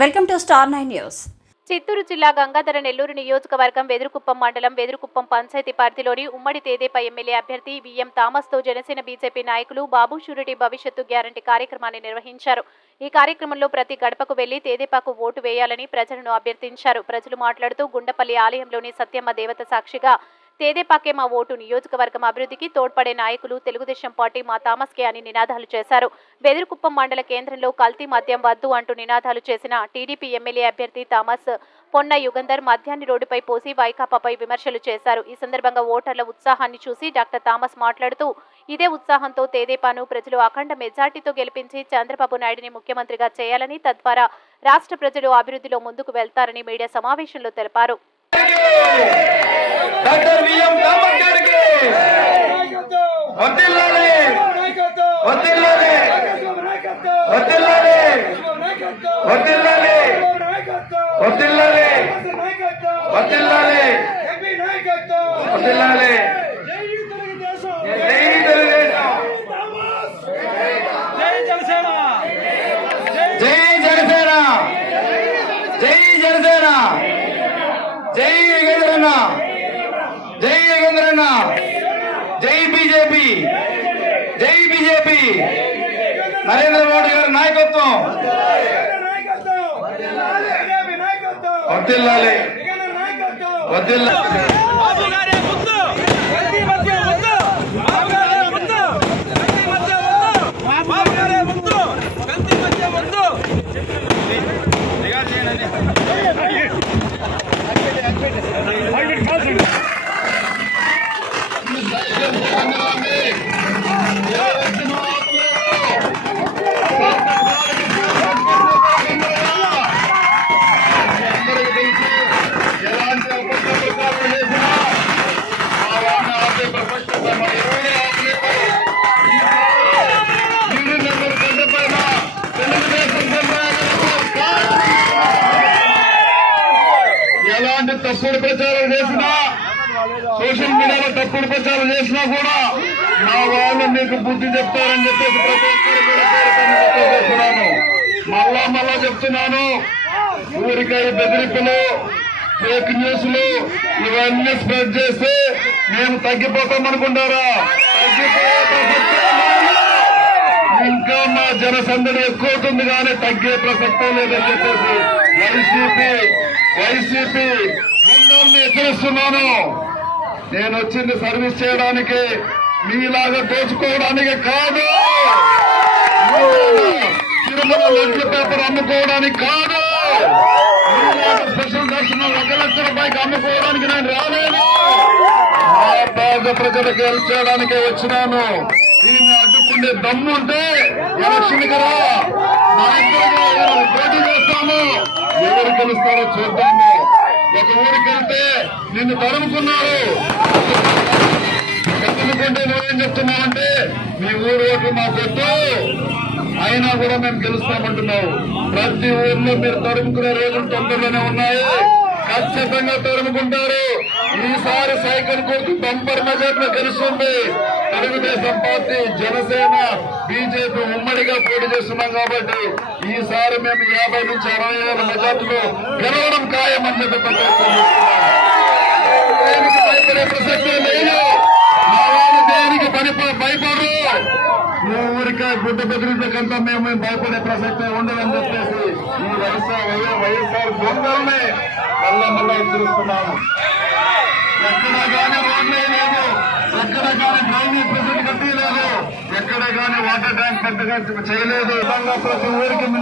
Welcome to star 9 news. Chittoor జిల్లా గంగాధర నెల్లూరు నియోజకవర్గం వెదురుకుప్పం మండలం వెదురుకుప్పం పంచాయతీ పరిధిలోని ఉమ్మడి తెదేపా ఎమ్మెల్యే అభ్యర్థి విఎం థామస్తో జనసేన బీజేపీ నాయకులు బాబు షూరిటీ భవిష్యత్తు గ్యారంటీ కార్యక్రమాన్ని నిర్వహించారు. ఈ కార్యక్రమంలో ప్రతి గడపకు వెళ్లి తెదేపాకు ఓటు వేయాలని ప్రజలను అభ్యర్థించారు. ప్రజలు మాట్లాడుతూ గుండపల్లి ఆలయంలోని సత్యమ్మ దేవత సాక్షిగా తెదేపాకే మా ఓటు, నియోజకవర్గం అభివృద్ధికి తోడ్పడే నాయకులు తెలుగుదేశం పార్టీ మా థామస్కే అని నినాదాలు చేశారు. వెదురుకుప్పం మండల కేంద్రంలో కల్తీ మద్యం వద్దు అంటూ నినాదాలు చేసిన టీడీపీ ఎమ్మెల్యే అభ్యర్థి థామస్ పొన్న యుగంధర్ మద్యాన్ని రోడ్డుపై పోసి వైకాపాపై విమర్శలు చేశారు. ఈ సందర్భంగా ఓటర్ల ఉత్సాహాన్ని చూసి డాక్టర్ థామస్ మాట్లాడుతూ ఇదే ఉత్సాహంతో తెదేపాను ప్రజలు అఖండ మెజార్టీతో గెలిపించి చంద్రబాబు నాయుడిని ముఖ్యమంత్రిగా చేయాలని, తద్వారా రాష్ట్ర ప్రజలు అభివృద్ధిలో ముందుకు వెళ్తారని మీడియా సమావేశంలో తెలిపారు. డాక్టర్ విఎం థామస్ గారికి వర్ధిల్లాలి, వర్ధిల్లాలి, వర్ధిల్లాలి, వర్ధిల్లాలి, వర్ధిల్లాలి, వర్ధిల్లాలి, వర్ధిల్లాలి. జై తెలుగుదేశం, జై జనసేన, జై జనసేన, జై జనసేన, జై యుగంధరన్న, జై యుగంధరన్న, జై బీజేపీ, జై బీజేపీ, నరేంద్ర మోడీ గారి నాయకత్వం వర్ధిల్లాలి, వర్ధిల్లాలి. ఎలాంటి తప్పుడు ప్రచారం చేసినా, సోషల్ మీడియాలో తప్పుడు ప్రచారం చేసినా కూడా మా వాళ్ళు మీకు బుద్ధి చెప్తారని చెప్పేసి ప్రతి ఒక్కరు కూడా చేస్తున్నాను. మళ్ళా చెప్తున్నాను, ఊరికై బెదిరింపులు, ఫేక్ న్యూస్లు ఇవన్నీ స్ప్రెడ్ చేస్తే మేము తగ్గిపోతాం అనుకుంటారా? ఇంకా మా జనసందడి ఎక్కువ అవుతుంది కానీ తగ్గే ప్రసక్తే లేదని చెప్పేసి వైసీపీ గుండెల్ని హెచ్చరిస్తున్నాను. నేను వచ్చింది సర్వీస్ చేయడానికి, మీలాగా దోచుకోవడానికి కాదు, తిరుమల లెక్క పేపర్ అమ్ముకోవడానికి కాదు, స్పెషల్ దర్శనం 1 లక్ష రూపాయకి అమ్ముకోవడానికి నేను రాలేదు. ఆ పేద ప్రజలకు హెల్ప్ చేయడానికే వచ్చినాను. దీన్ని అడ్డుకుంటే దమ్ముంటే ఎలక్షన్కి రా, మా ఇద్దరు పోటీ చేస్తాము, ఎవరు గెలుస్తారో చూద్దాము. ఒక ఊరికి వెళ్తే నిన్ను తరుముకున్నారు, ఎందుకంటే నువ్వేం చెప్తున్నావంటే మీ ఊరు ఓట్లు మాకొద్దు, అయినా కూడా మేము గెలుస్తామంటున్నావు. ప్రతి ఊర్లో మీరు తరుముకునే రోజులు తొందరలోనే ఉన్నాయి, ఖచ్చితంగా తరుముకుంటారు. ఈసారి సైకిల్ గుర్తు బంపర్ మెజార్టీలో గెలుస్తుంది. తెలుగుదేశం పార్టీ, జనసేన, బీజేపీ ఉమ్మడిగా పోటీ చేస్తున్నాం కాబట్టి ఈసారి మేము 50 నుంచి 60,000 మెజార్టీలో గెలవడం ఖాయమని చెప్పి భయపడే ప్రసక్తే లేదు. మా వాళ్ళు దేనికి భయపడరు. ఊరికే గుడ్డ బెదిరించకంతా మేము భయపడే ప్రసక్తే ఉండదని చెప్పేసి ఈ వైఎస్ఆర్ దొంగల్ని మళ్ళా హెచ్చరిస్తున్నాము. ఎక్కడ కానీ రోడ్లే లేదు, ఎక్కడ కానీ డ్రైనేజ్ ఫెసిలిటీ కట్టలేదు, ఎక్కడ కానీ వాటర్ ట్యాంక్ పెద్దగా చేయలేదు. ప్రతి ఊరికి